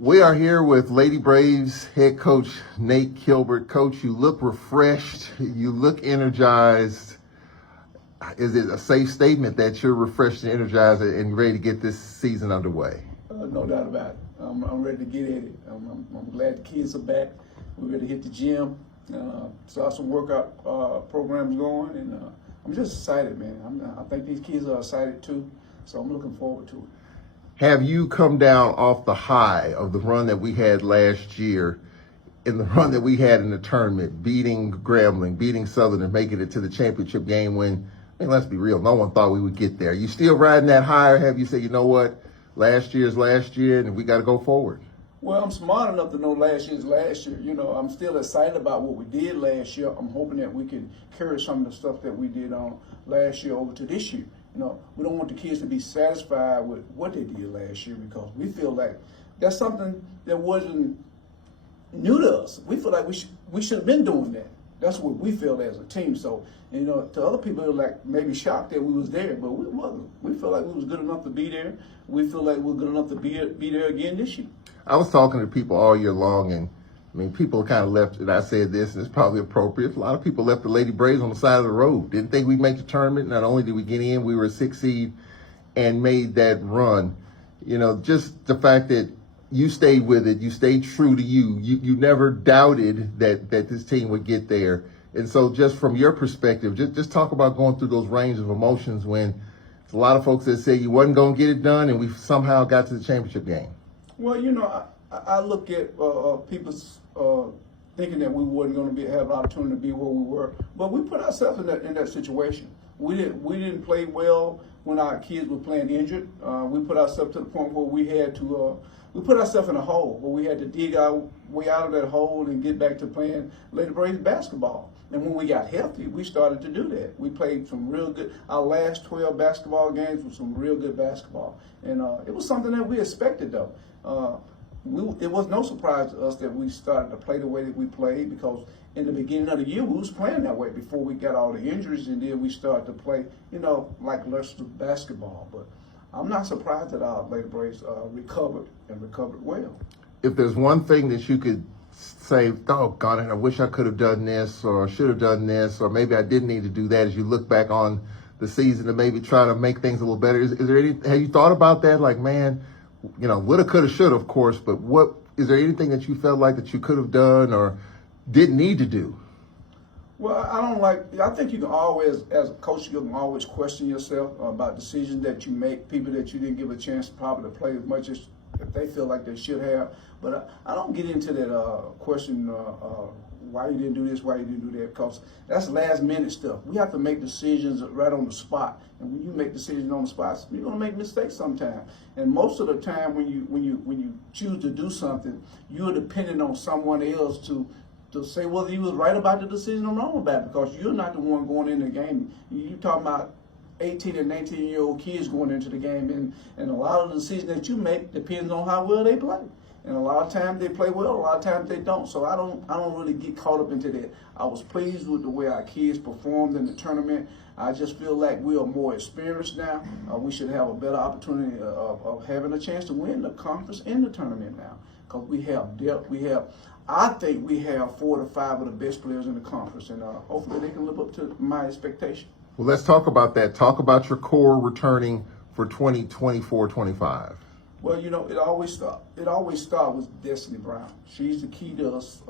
We are here with Lady Braves head coach Nate Kilbert. Coach, you look refreshed. You look energized. Is it a safe statement that you're refreshed and energized and ready to get this season underway? No doubt about it. I'm ready to get at it. I'm glad the kids are back. We're ready to hit the gym, start some workout programs going, and I'm just excited, man. I think these kids are excited too, so I'm looking forward to it. Have you come down off the high of the run that we had last year, in the run that we had in the tournament, beating Grambling, beating Southern, and making it to the championship game when, I mean, let's be real, no one thought we would get there. You still riding that high, or have you said, you know what, last year is last year and we got to go forward? Well, I'm smart enough to know last year's last year. You know, I'm still excited about what we did last year. I'm hoping that we can carry some of the stuff that we did on last year over to this year. You know, we don't want the kids to be satisfied with what they did last year because we feel like that's something that wasn't new to us. We feel like we should have been doing that. That's what we feel as a team. So, you know, to other people, they're like maybe shocked that we was there, but we wasn't. We feel like we was good enough to be there. We feel like we're good enough to be there again this year. I was talking to people all year long, and I mean, people kind of left, and I said this, and it's probably appropriate. A lot of people left the Lady Braves on the side of the road. Didn't think we'd make the tournament. Not only did we get in, we were a 6th seed and made that run. You know, just the fact that you stayed with it, you stayed true to you. You never doubted that this team would get there. And so just from your perspective, just talk about going through those range of emotions when there's a lot of folks that say you wasn't going to get it done, and we somehow got to the championship game. Well, you know, I look at people's thinking that we wasn't going to have an opportunity to be where we were, but we put ourselves in that situation. We didn't play well when our kids were playing injured. We put ourselves to the point where we had to we put ourselves in a hole where we had to dig our way out of that hole and get back to playing Lady Braves basketball. And when we got healthy, we started to do that. We played some real good. Our last 12 basketball games were some real good basketball, and it was something that we expected though. It was no surprise to us that we started to play the way that we played because in the beginning of the year we was playing that way before we got all the injuries, and then we started to play, you know, like lesser basketball. But I'm not surprised that our Lady Braves recovered well. If there's one thing that you could say, oh God, I wish I could have done this, or should have done this, or maybe I didn't need to do that, as you look back on the season to maybe try to make things a little better, is there any? Have you thought about that? Like, man, you know, woulda, coulda, shoulda, of course, but what is there anything that you felt like that you could have done or didn't need to do? Well, I think you can always, as a coach, you can always question yourself about decisions that you make, people that you didn't give a chance probably to play as much as they feel like they should have. But I don't get into that question, why you didn't do this, why you didn't do that, because that's last minute stuff. We have to make decisions right on the spot. And when you make decisions on the spot, you're gonna make mistakes sometimes. And most of the time when you choose to do something, you're dependent on someone else to say whether you was right about the decision or wrong about it, because you're not the one going in the game. You talking about 18 and 19-year-old kids going into the game, and a lot of the decisions that you make depends on how well they play. And a lot of times they play well, a lot of times they don't. So I don't really get caught up into that. I was pleased with the way our kids performed in the tournament. I just feel like we are more experienced now. We should have a better opportunity of having a chance to win the conference and the tournament now, because we have depth. I think we have 4 to 5 of the best players in the conference, and hopefully they can live up to my expectation. Well, let's talk about that. Talk about your core returning for 2024-25. Well, you know, it always start with Destiny Brown. She's the key to us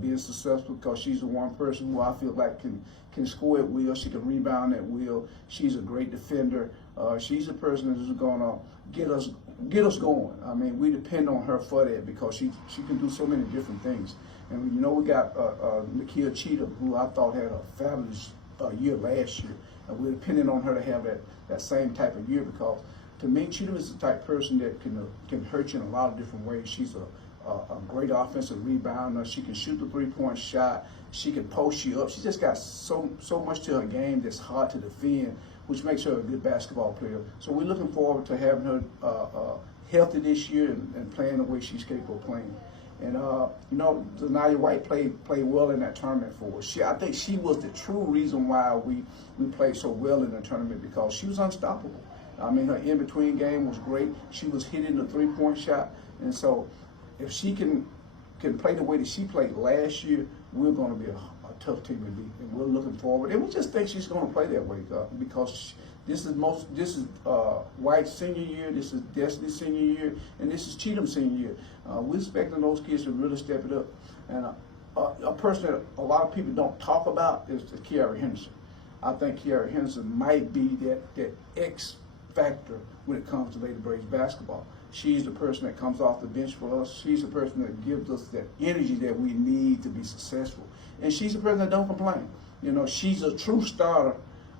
being successful, because she's the one person who I feel like can score at will. She can rebound at will. She's a great defender. She's the person who's going to get us going. I mean, we depend on her for that, because she can do so many different things. And you know, we got Nakia Cheatham, who I thought had a fabulous year last year, and we're depending on her to have that same type of year, because to me, Cheatham is the type of person that can hurt you in a lot of different ways. She's a great offensive rebounder. She can shoot the 3-point shot. She can post you up. She just got so much to her game that's hard to defend, which makes her a good basketball player. So we're looking forward to having her healthy this year and playing the way she's capable of playing. And you know, Zanaya White played well in that tournament for us. I think she was the true reason why we played so well in the tournament, because she was unstoppable. I mean, her in-between game was great. She was hitting the 3-point shot. And so if she can play the way that she played last year, we're going to be a tough team to beat, and we're looking forward. And we just think she's going to play that way because this is White's senior year, this is Destiny's senior year, and this is Cheatham's senior year. We're expecting those kids to really step it up. And a person that a lot of people don't talk about is Kiara Henderson. I think Kiara Henderson might be that X factor when it comes to Lady Braves basketball. She's the person that comes off the bench for us. She's the person that gives us that energy that we need to be successful. And she's the person that don't complain. You know, she's a true starter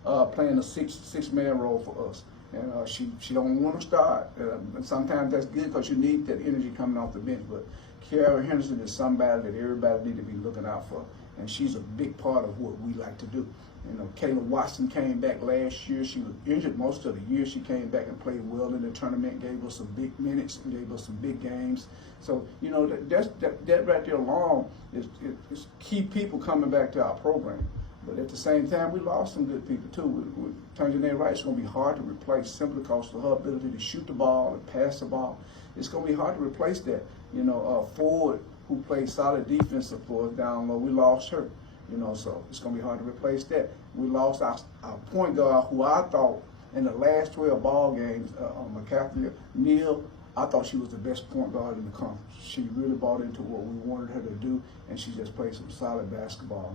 playing a six-man role for us. And she don't want to start. And sometimes that's good because you need that energy coming off the bench. But Kiara Henderson is somebody that everybody need to be looking out for. And she's a big part of what we like to do. You know, Kayla Watson came back last year. She was injured most of the year. She came back and played well in the tournament, gave us some big minutes, and gave us some big games. So, you know, that right there alone is key people coming back to our program. But at the same time, we lost some good people too. Tanjanae Wright's going to be hard to replace simply because of her ability to shoot the ball and pass the ball. It's going to be hard to replace that. You know, Ford, who played solid defensive for us down low, we lost her. You know, so it's going to be hard to replace that. We lost our point guard, who I thought in the last 12 ball games, McCaffrey, Neal, I thought she was the best point guard in the conference. She really bought into what we wanted her to do, and she just played some solid basketball.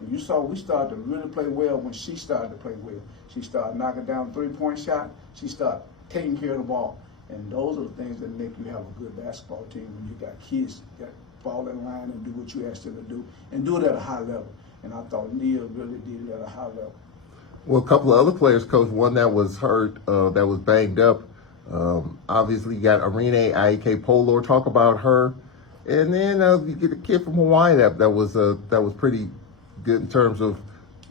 And you saw we started to really play well when she started to play well. She started knocking down three-point shot. She started taking care of the ball. And those are the things that make you have a good basketball team when you got kids that fall in line and do what you ask them to do, and do it at a high level. And I thought Neal really did it at a high level. Well, a couple of other players, Coach. One that was hurt, that was banged up. Obviously, you got Arene Aike Polo. Talk about her, and then you get a kid from Hawaii that was pretty good in terms of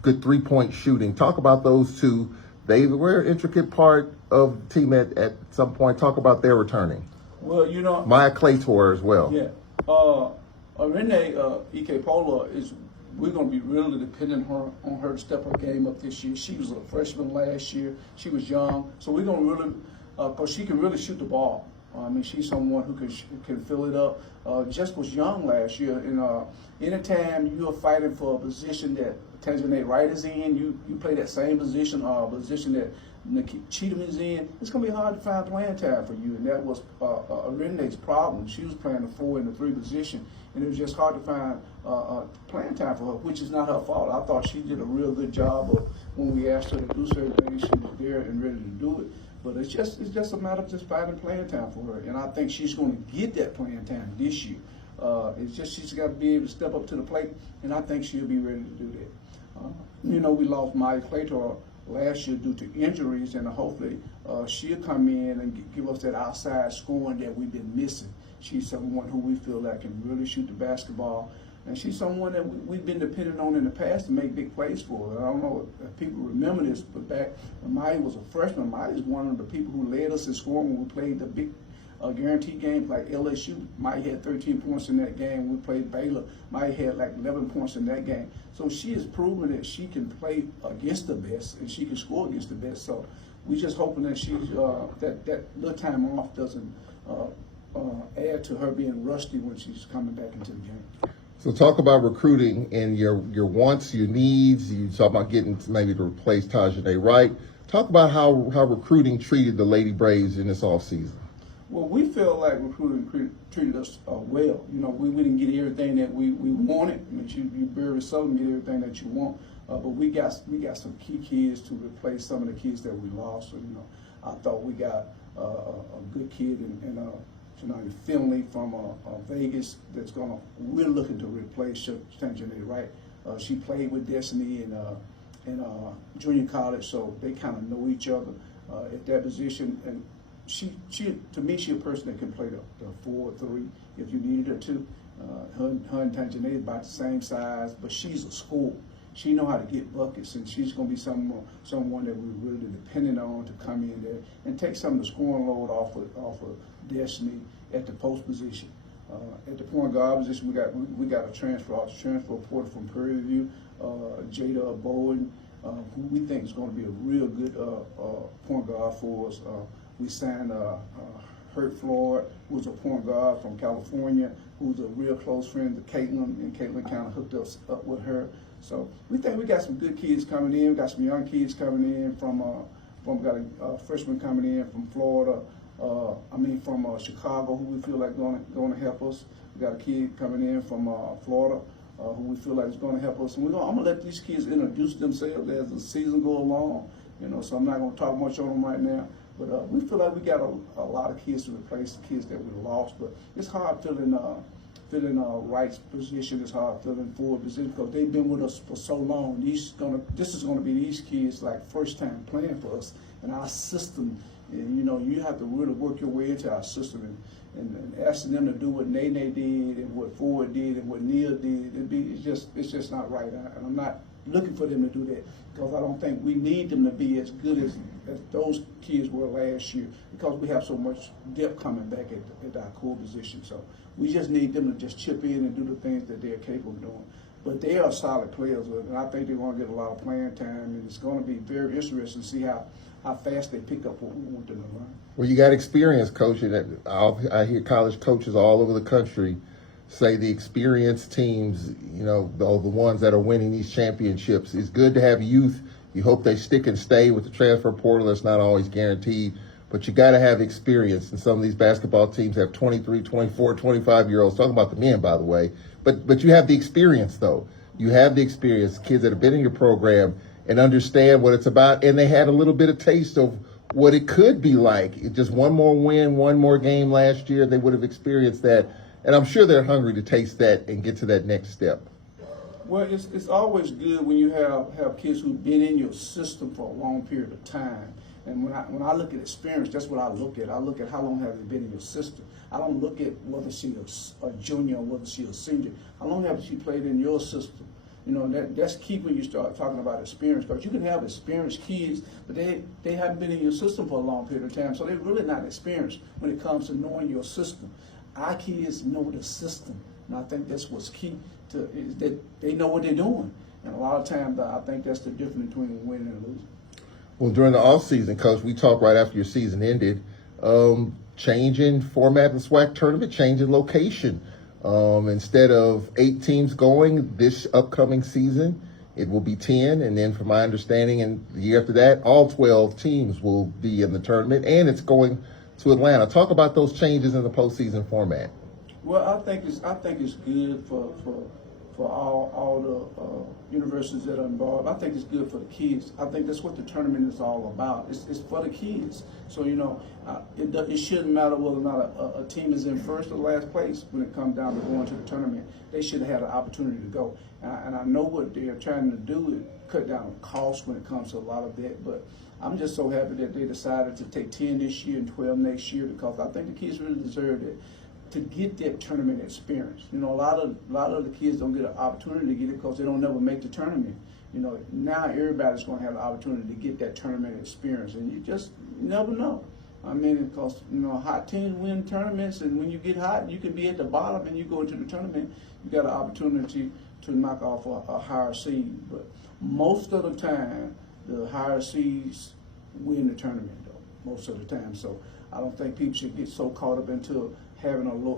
good 3-point shooting. Talk about those two. They were an intricate part of the team at some point. Talk about their returning. Well, you know, Maya Claytor as well. Yeah, Arene Ike Polo we're going to be really dependent on her to step her game up this year. She was a freshman last year. She was young, so we're going to really, because she can really shoot the ball. I mean, she's someone who can fill it up. Just was young last year, and anytime you are fighting for a position that Tanjanae Wright is in, you play that same position, position that Cheatham is in, it's going to be hard to find playing time for you, and that was Arene's problem. She was playing the 4 and the 3 position, and it was just hard to find playing time for her, which is not her fault. I thought she did a real good job of when we asked her to do certain things, she was there and ready to do it. But it's just a matter of just finding playing time for her, and I think she's going to get that playing time this year. It's just she's got to be able to step up to the plate, and I think she'll be ready to do that. You know, we lost Maya Claytor last year due to injuries, and hopefully she'll come in and give us that outside scoring that we've been missing. She's someone who we feel like can really shoot the basketball, and she's someone that we've been dependent on in the past to make big plays for. I don't know if people remember this, but back when Maya was a freshman, Maya is one of the people who led us in scoring when we played the big guaranteed games like LSU. Maya had 13 points in that game. We played Baylor. Maya had like 11 points in that game. So she has proven that she can play against the best and she can score against the best. So we're just hoping that she's that little time off doesn't add to her being rusty when she's coming back into the game. So talk about recruiting and your wants, your needs. You talk about getting maybe to replace Tajanae Wright. Talk about how recruiting treated the Lady Braves in this offseason. Well, we feel like recruiting treated us well. You know, we didn't get everything that we wanted. I mean, you very seldom get everything that you want. But we got some key kids to replace some of the kids that we lost. So, you know, I thought we got a good kid in Finley from Vegas we're looking to replace Tanjanae Wright. She played with Destiny in junior college, so they kind of know each other at that position. And she to me, she's a person that can play the 4 or 3 if you needed her to. Her and Tanjanae is about the same size, but she's a scorer. She know how to get buckets, and she's going to be someone that we're really dependent on to come in there and take some of the scoring load off of Destiny at the post position. At the point guard position, we got a transfer portal from Prairie View, Jada Bowen, who we think is going to be a real good point guard for us. We signed Hurt Floyd, who's a point guard from California, who's a real close friend to Caitlin, and Caitlin kind of hooked us up with her. So we think we got some good kids coming in. We got some young kids coming in from got a freshman coming in from Florida. From Chicago, who we feel like going to help us. We got a kid coming in from Florida, who we feel like is going to help us. And I'm gonna let these kids introduce themselves as the season go along. So I'm not gonna talk much on them right now. But we feel like we got a lot of kids to replace the kids that we lost. But it's hard filling Wright's position. It's hard filling Ford position because they've been with us for so long. This is gonna be these kids like first time playing for us in our system. And you have to really work your way into our system and asking them to do what Nene did and what Ford did and what Neil did. It's just not right. And I'm not looking for them to do that because I don't think we need them to be as good as those kids were last year because we have so much depth coming back at our core position. So we just need them to just chip in and do the things that they're capable of doing. But they are solid players, and I think they're going to get a lot of playing time, and it's going to be very interesting to see how fast they pick up what we want them to learn. Well, you got experience coaching. I hear college coaches all over the country say the experienced teams, the ones that are winning these championships. It's good to have youth. You hope they stick and stay with the transfer portal. That's not always guaranteed. But you got to have experience. And some of these basketball teams have 23, 24, 25-year-olds. Talking about the men, by the way. But you have the experience, though. You have the experience, kids that have been in your program and understand what it's about. And they had a little bit of taste of what it could be like. Just one more win, one more game last year, they would have experienced that. And I'm sure they're hungry to taste that and get to that next step. Well, it's always good when you have kids who've been in your system for a long period of time. And when I look at experience, that's what I look at. I look at how long have they been in your system. I don't look at whether she's a junior or whether she's a senior. How long have she played in your system? That's key when you start talking about experience, because you can have experienced kids, but they haven't been in your system for a long period of time, so they're really not experienced when it comes to knowing your system. Our kids know the system, and I think that's what's key is that they know what they're doing. And a lot of times, I think that's the difference between winning and losing. Well, during the offseason, Coach, we talked right after your season ended, changing format of the SWAC tournament, changing location. Instead of 8 teams going this upcoming season, it will be 10. And then from my understanding, and the year after that, all 12 teams will be in the tournament, and it's going to Atlanta. Talk about those changes in the postseason format. Well, I think it's good for all the universities that are involved. I think it's good for the kids. I think that's what the tournament is all about. It's for the kids. So it shouldn't matter whether or not a team is in first or last place when it comes down to going to the tournament. They should have had an opportunity to go. And I know what they're trying to do is cut down on costs when it comes to a lot of that. But I'm just so happy that they decided to take 10 this year and 12 next year, because I think the kids really deserve it. To get that tournament experience. A lot of the kids don't get an opportunity to get it because they don't never make the tournament. Now everybody's going to have the opportunity to get that tournament experience, and you just never know. Because hot teams win tournaments, and when you get hot, you can be at the bottom and you go into the tournament, you got an opportunity to knock off a higher seed. But most of the time, the higher seeds win the tournament, though, most of the time. So I don't think people should get so caught up into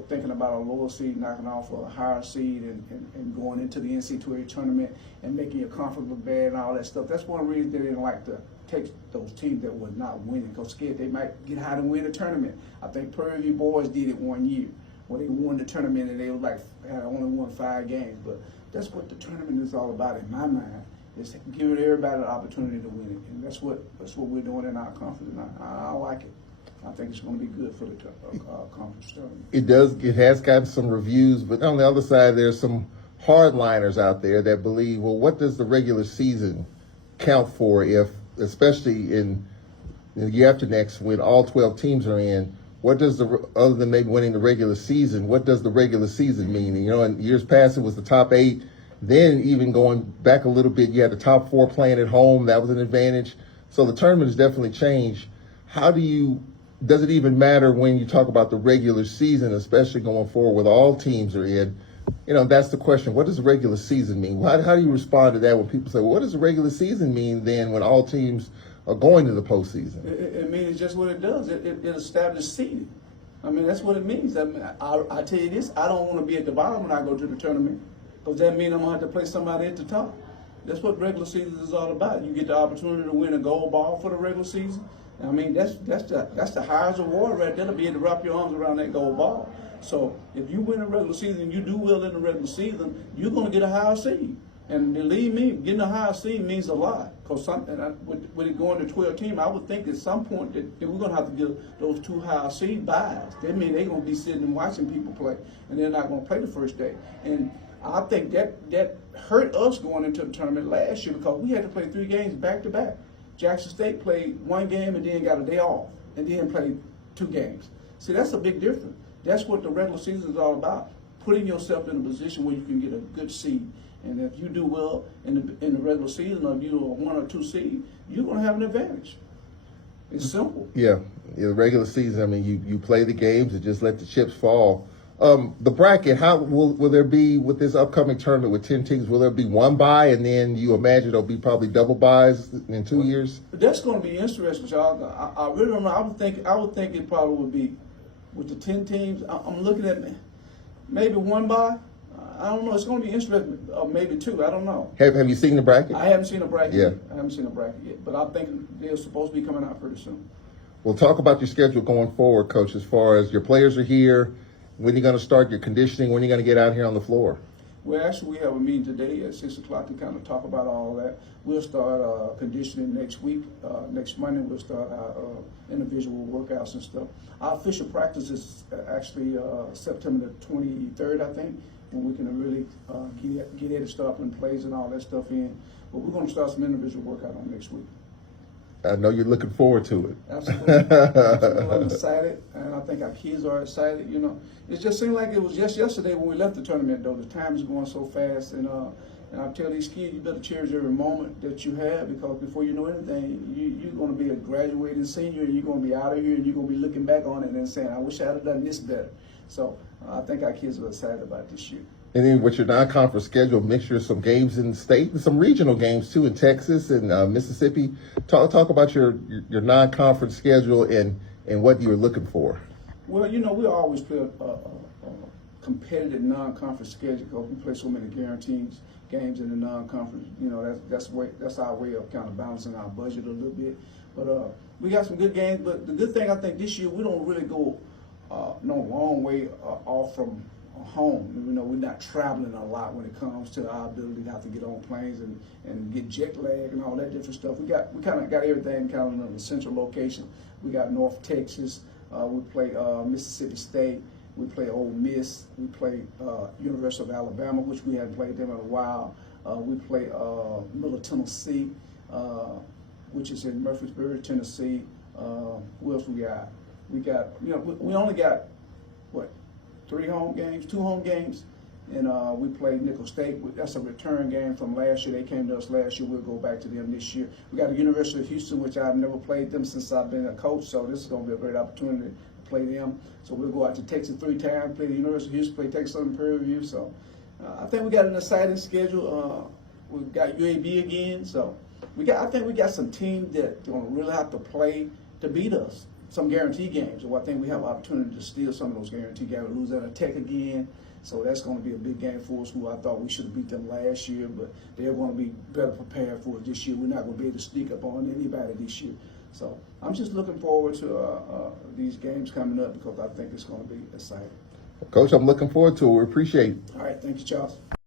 thinking about a lower seed knocking off a higher seed and going into the NCAA tournament and making a comfortable bed and all that stuff. That's one reason they didn't like to take those teams that were not winning, because scared they might get high and win the tournament. I think Prairie View boys did it one year where they won the tournament and they were had only won 5 games. But that's what the tournament is all about in my mind. Is giving everybody the opportunity to win it, and that's what we're doing in our conference. And I like it. I think it's going to be good for the conference tournament. It does. It has gotten some reviews, but on the other side, there's some hardliners out there that believe, well, what does the regular season count for if, especially in the year after next, when all 12 teams are in, what does other than maybe winning the regular season, what does the regular season mean? In years past, it was the top 8. Then even going back a little bit, you had the top 4 playing at home. That was an advantage. So the tournament has definitely changed. Does it even matter when you talk about the regular season, especially going forward with all teams are in? That's the question. What does the regular season mean? How do you respond to that when people say, well, what does the regular season mean then when all teams are going to the postseason? It means just what it does. It establishes seeding. I mean, that's what it means. I mean, I tell you this, I don't want to be at the bottom when I go to the tournament, because that means I'm going to have to play somebody at the top. That's what regular season is all about. You get the opportunity to win a gold ball for the regular season. I mean, that's the highest reward right there, to be able to wrap your arms around that gold ball. So if you win the regular season and you do well in the regular season, you're going to get a higher seed. And believe me, getting a higher seed means a lot. Because with it going to 12 teams, I would think at some point that we're going to have to give those 2 higher seed buys. That means they're going to be sitting and watching people play, and they're not going to play the first day. And I think that hurt us going into the tournament last year, because we had to play 3 games back to back. Jackson State played 1 game and then got a day off, and then played 2 games. See, that's a big difference. That's what the regular season is all about, putting yourself in a position where you can get a good seed. And if you do well in the regular season, or you do a 1 or 2 seed, you're going to have an advantage. It's simple. Yeah, the regular season, I mean, you play the games and just let the chips fall. The bracket, how will there be with this upcoming tournament with 10 teams? Will there be 1 bye, and then you imagine there'll be probably double buys in 2 years? But that's going to be interesting, Charles. I really don't know. I would think it probably would be with the 10 teams. I'm looking at maybe 1 bye. I don't know. It's going to be interesting. Maybe 2. I don't know. Have you seen the bracket? I haven't seen a bracket. Yeah. I haven't seen a bracket yet, but I think they're supposed to be coming out pretty soon. Well, talk about your schedule going forward, Coach, as far as your players are here, when you're going to start your conditioning, when you're going to get out here on the floor. Well, actually, we have a meeting today at 6 o'clock to kind of talk about all of that. We'll start conditioning next week. Next Monday, we'll start our individual workouts and stuff. Our official practice is actually September the 23rd, I think, when we can really get in and start putting plays and all that stuff in. But we're going to start some individual workout on next week. I know you're looking forward to it. Absolutely. Absolutely. I'm excited, and I think our kids are excited. You know, it just seemed like it was just yesterday when we left the tournament, though. The time is going so fast, and I tell these kids, you better cherish every moment that you have, because before you know anything, you're going to be a graduating senior, and you're going to be out of here, and you're going to be looking back on it and saying, I wish I had done this better. So I think our kids are excited about this year. And then with your non-conference schedule, mixture of some games in the state and some regional games too in Texas and Mississippi. Talk about your non-conference schedule and what you were looking for. Well, you know, we always play a competitive non-conference schedule, because we play so many guaranteed games in the non-conference. You know, that's our way of kind of balancing our budget a little bit. But we got some good games. But the good thing, I think, this year we don't really go no long way off from home. You know, we're not traveling a lot when it comes to our ability to have to get on planes and get jet lag and all that different stuff. We kind of got everything kind of in a central location. We got North Texas. We play Mississippi State. We play Ole Miss. We play University of Alabama, which we hadn't played them in a while. We play Middle Tennessee, which is in Murfreesboro, Tennessee. Who else we got? We got, you know, we only got, what, 2 home games, and we played Nickel State. That's a return game from last year. They came to us last year. We'll go back to them this year. We got the University of Houston, which I've never played them since I've been a coach, so this is going to be a great opportunity to play them. So we'll go out to Texas 3 times, play the University of Houston, play Texas Southern Prairie View. So I think we got an exciting schedule. We got UAB again, so I think we got some teams that are going to really have to play to beat us. Some guarantee games. So I think we have an opportunity to steal some of those guarantee games. Louisiana Tech again. So that's going to be a big game for us, who I thought we should have beat them last year, but they're going to be better prepared for it this year. We're not going to be able to sneak up on anybody this year. So I'm just looking forward to these games coming up, because I think it's going to be exciting. Coach, I'm looking forward to it. We appreciate it. All right. Thank you, Charles.